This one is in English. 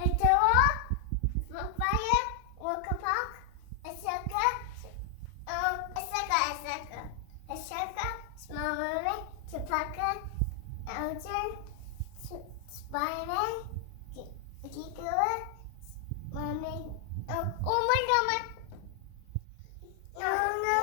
A door, a fire, water park, a circus, a circle, small movie, Chewbacca, Elgin, Spider-Man, Giggler, Mommy. Oh my God! No, no,